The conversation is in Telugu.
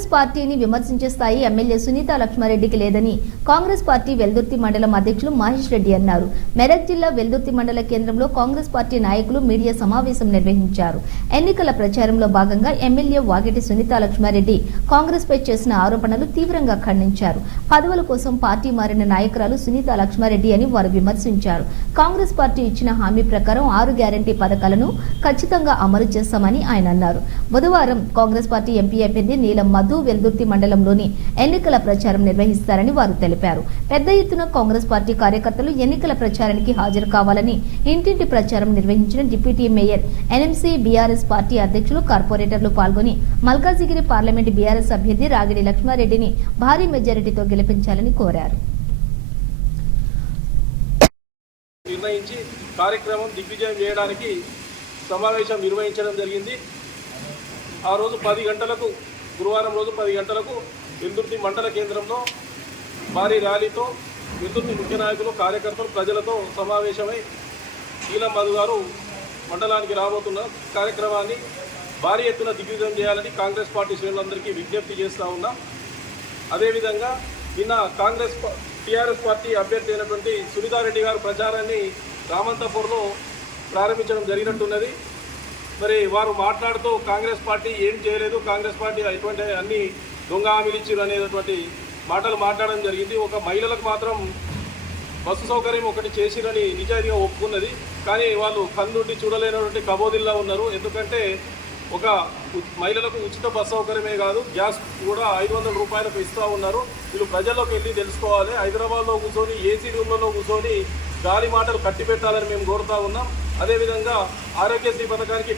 కాంగ్రెస్ పార్టీని విమర్శించే స్థాయి ఎమ్మెల్యే సునీత లక్ష్మారెడ్డికి లేదని కాంగ్రెస్ పార్టీ వెల్దుర్తి మండలం అధ్యక్షులు మహేష్ రెడ్డి అన్నారు. మెదక్ జిల్లా వెల్దుర్తి మండల కేంద్రంలో కాంగ్రెస్ పార్టీ నాయకులు మీడియా సమావేశం నిర్వహించారు. ఎన్నికల ప్రచారంలో భాగంగా ఎమ్మెల్యే వాగిటి సునీత లక్ష్మారెడ్డి కాంగ్రెస్ పై చేసిన ఆరోపణలు తీవ్రంగా ఖండించారు. పదవుల కోసం పార్టీ మారిన నాయకురాలు సునీత లక్ష్మారెడ్డి అని వారు విమర్శించారు. కాంగ్రెస్ పార్టీ ఇచ్చిన హామీ ప్రకారం ఆరు గ్యారంటీ పథకాలను ఖచ్చితంగా అమలు చేస్తామని ఆయన అన్నారు. బుధవారం కాంగ్రెస్ పార్టీ ఎంపీ అభ్యర్థి నీలం మధు వెల్దుర్తి మండలంలోని ఎన్నికల ప్రచారం నిర్వహిస్తారని వారు తెలిపారు. పెద్ద ఎత్తున కాంగ్రెస్ పార్టీ కార్యకర్తలు ఎన్నికల ప్రచారానికి హాజరు కావాలని ఇంటింటి ప్రచారం నిర్వహించిన deputy mayor NMC BRS party అధ్యక్షులు కార్పొరేటర్లు పాల్గొని మల్కాజిగిరి పార్లమెంట్ బీఆర్ఎస్ అభ్యర్థి రాగిడి లక్ష్మారెడ్డిని భారీ మెజారిటీతో గెలిపించాలని కోరారు. నిర్ణయించి కార్యక్రమం దిగ్విజయం చేయడానికి సమావేశం నిర్వహించడం జరిగింది. ఆ రోజు పది గంటలకు గురువారం రోజు పది గంటలకు వెల్దుర్తి మండల కేంద్రంలో భారీ ర్యాలీతో వెల్దుర్తి ముఖ్య నాయకులు కార్యకర్తలు ప్రజలతో సమావేశమై నీలం మధు గారు మండలానికి రాబోతున్న కార్యక్రమాన్ని భారీ ఎత్తున దిగ్విజయం చేయాలని కాంగ్రెస్ పార్టీ శ్రేణులందరికీ విజ్ఞప్తి చేస్తూ ఉన్నాం. అదేవిధంగా నిన్న కాంగ్రెస్ టీఆర్ఎస్ పార్టీ అభ్యర్థి అయినటువంటి సునీతారెడ్డి గారు ప్రచారాన్ని రామంతపూర్లో ప్రారంభించడం జరిగినట్టున్నది. మరి వారు మాట్లాడుతూ కాంగ్రెస్ పార్టీ ఏం చేయలేదు కాంగ్రెస్ పార్టీ ఎటువంటి అన్ని దొంగ హామీలు ఇచ్చారు అనేటువంటి మాటలు మాట్లాడడం జరిగింది. ఒక మహిళలకు మాత్రం బస్సు సౌకర్యం ఒకటి చేసిరని నిజాయితీగా ఒప్పుకున్నది. కానీ వాళ్ళు కన్నుండి చూడలేనటువంటి కబోదిల్లా ఉన్నారు. ఎందుకంటే ఒక మహిళలకు ఉచిత బస్సు సౌకర్యమే కాదు గ్యాస్ కూడా ఐదు వందల రూపాయలకు ఇస్తూ ఉన్నారు. వీళ్ళు ప్రజల్లోకి వెళ్ళి తెలుసుకోవాలి. హైదరాబాద్లో కూర్చొని ఏసీ రూమ్లలో కూర్చొని గాలి మాటలు కట్టి పెట్టాలని మేము కోరుతా ఉన్నాం. అదేవిధంగా ఆరోగ్యశ్రీ పథకానికి